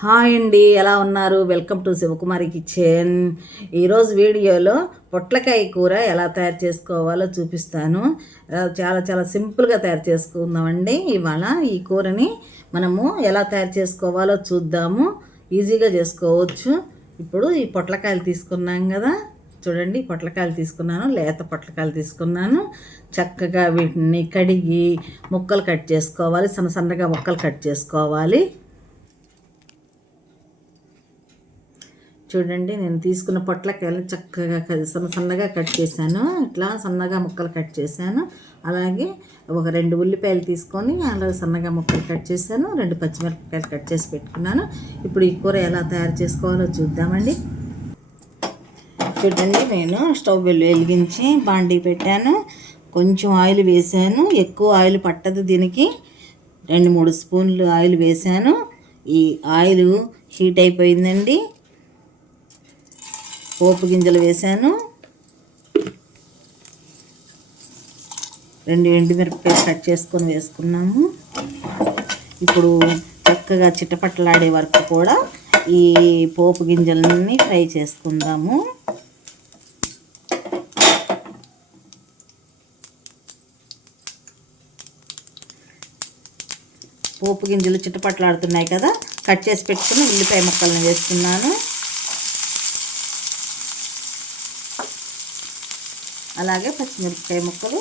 Hi అండి ఎలా ఉన్నారు? Welcome to Sivakumari kitchen. ఈరోజు వీడియోలో పొట్లకాయ కూర ఎలా తయారు చేసుకోవాలో చూపిస్తాను. చాలా చాలా సింపుల్గా తయారు చేసుకుందామండి. ఇవాళ ఈ కూరని మనము ఎలా తయారు చేసుకోవాలో చూద్దాము. ఈజీగా చేసుకోవచ్చు. ఇప్పుడు ఈ పొట్లకాయలు తీసుకున్నాం కదా. చూడండి పొట్లకాయలు తీసుకున్నాను లేత పొట్లకాయలు తీసుకున్నాను. చక్కగా వీటిని కడిగి ముక్కలు కట్ చేసుకోవాలి సన్న సన్నగా ముక్కలు కట్ చేసుకోవాలి. చూడండి నేను తీసుకున్న పొట్లకాయలు చక్కగా క- సన్న సన్నగా కట్ చేశాను. ఇట్లా సన్నగా ముక్కలు కట్ చేశాను. అలాగే ఒక రెండు ఉల్లిపాయలు తీసుకొని అలాగే సన్నగా ముక్కలు కట్ చేశాను. రెండు పచ్చిమిరపకాయలు కట్ చేసి పెట్టుకున్నాను. ఇప్పుడు ఈ కూర ఎలా తయారు చేసుకోవాలో చూద్దామండి. చూడండి నేను స్టవ్ వెల్లు వెలిగించి బాండీ పెట్టాను. కొంచెం ఆయిల్ వేసాను ఎక్కువ ఆయిల్ పట్టదు దీనికి. రెండు మూడు స్పూన్లు ఆయిల్ వేసాను ఈ ఆయిల్ హీట్ అయిపోయిందండి. పోపు గింజలు వేసాను. రెండు ఎండుమిరపకాయలు కట్ చేసుకొని వేసుకున్నాము. ఇప్పుడు చక్కగా చిట్టపట్టలాడే వరకు కూడా ఈ పోపు గింజలన్నీ ఫ్రై చేసుకుందాము. పోపు గింజలు చిట్టపట్లాడుతున్నాయి కదా. కట్ చేసి పెట్టుకుని ఉల్లిపాయ ముక్కలను వేస్తున్నాను అలాగే పచ్చిమిరపకాయ ముక్కలు.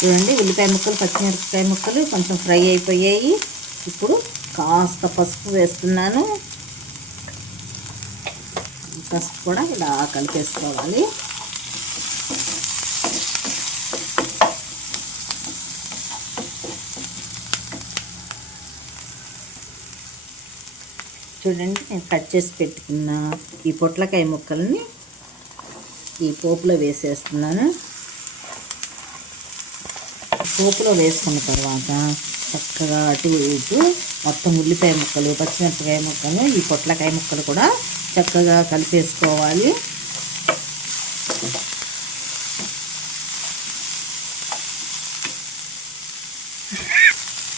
చూడండి ఉల్లిపాయ ముక్కలు పచ్చిమిరపకాయ ముక్కలు కొంచెం ఫ్రై అయిపోయాయి. ఇప్పుడు కాస్త పసుపు వేస్తున్నాను. పసుపు కూడా ఇలా కలిపేసుకోవాలి. చూడండి నేను కట్ చేసి పెట్టుకున్న ఈ పొట్లకాయ ముక్కల్ని ఈ పోపులో వేసేస్తున్నాను. పోపులో వేసుకున్న తర్వాత చక్కగా అటు ఇటు మొత్తం ఉల్లిపాయ ముక్కలు పచ్చిమిరపకాయ ముక్కలు ఈ పొట్లకాయ ముక్కలు కూడా చక్కగా కలిపేసుకోవాలి.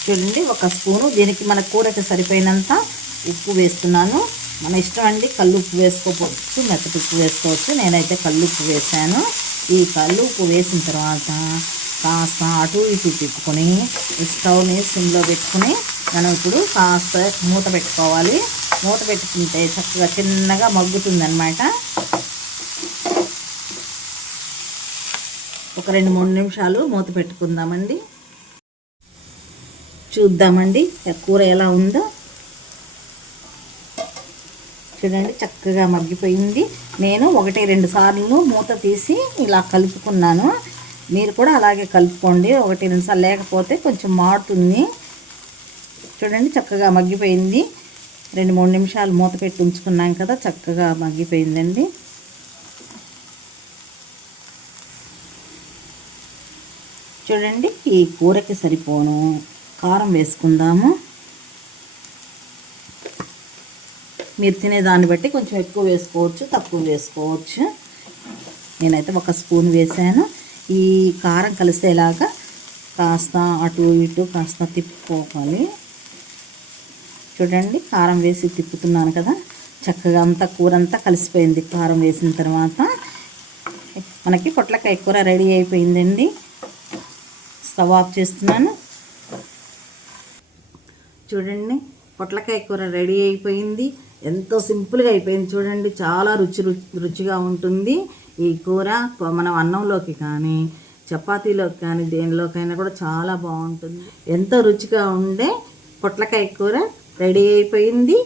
చూడండి ఒక స్పూను దీనికి మన కూరకి సరిపోయినంత ఉప్పు వేస్తున్నాను. మన ఇష్టం అండి కళ్ళు ఉప్పు వేసుకోవచ్చు మెత్తటి ఉప్పు వేసుకోవచ్చు. నేనైతే కళ్ళు ఉప్పు వేసాను ఈ కళ్ళు ఉప్పు వేసిన తర్వాత కాస్త అటు ఇటు తిప్పుకొని స్టవ్ని సిమ్లో పెట్టుకుని మనం ఇప్పుడు కాస్త మూత పెట్టుకోవాలి. మూత పెట్టుకుంటే చక్కగా చిన్నగా మగ్గుతుంది ఒక రెండు మూడు నిమిషాలు మూత పెట్టుకుందామండి. చూద్దామండి కూర ఎలా ఉందో. చూడండి చక్కగా మగ్గిపోయింది. నేను ఒకటి రెండు సార్లు మూత తీసి ఇలా కలుపుకున్నాను. మీరు కూడా అలాగే కలుపుకోండి. ఒకటి రెండు సార్లు లేకపోతే కొంచెం మాడుతుంది చూడండి చక్కగా మగ్గిపోయింది. రెండు మూడు నిమిషాలు మూత పెట్టి ఉంచుకున్నాం కదా చక్కగా మగ్గిపోయిందండి. చూడండి ఈ కూరకి సరిపోను. కారం వేసుకుందాము. మీరు తినే దాన్ని బట్టి కొంచెం ఎక్కువ వేసుకోవచ్చు తక్కువ వేసుకోవచ్చు. నేనైతే ఒక స్పూన్ వేసాను. ఈ కారం కలిసేలాగా కాస్త అటు ఇటు కాస్త తిప్పుకోవాలి. చూడండి కారం వేసి తిప్పుతున్నాను కదా. చక్కగా అంతా కూర అంతా కలిసిపోయింది కారం వేసిన తర్వాత. మనకి పొట్లకాయ కూర రెడీ అయిపోయిందండి. స్టవ్ ఆఫ్ చేస్తున్నాను. చూడండి పొట్లకాయ కూర రెడీ అయిపోయింది. ఎంతో సింపుల్గా అయిపోయింది చూడండి. చాలా రుచి రుచిగా ఉంటుంది. ఈ కూర మనం అన్నంలోకి కానీ చపాతీలోకి కానీ దేనిలోకైనా కూడా చాలా బాగుంటుంది. ఎంతో రుచిగా ఉండే పొట్లకాయ కూర రెడీ అయిపోయింది.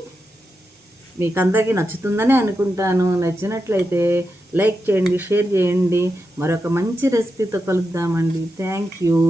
మీకు అందరికీ నచ్చుతుందని అనుకుంటాను. నచ్చినట్లయితే లైక్ చేయండి షేర్ చేయండి. మరొక మంచి రెసిపీతో కలుద్దామండి. Thank you.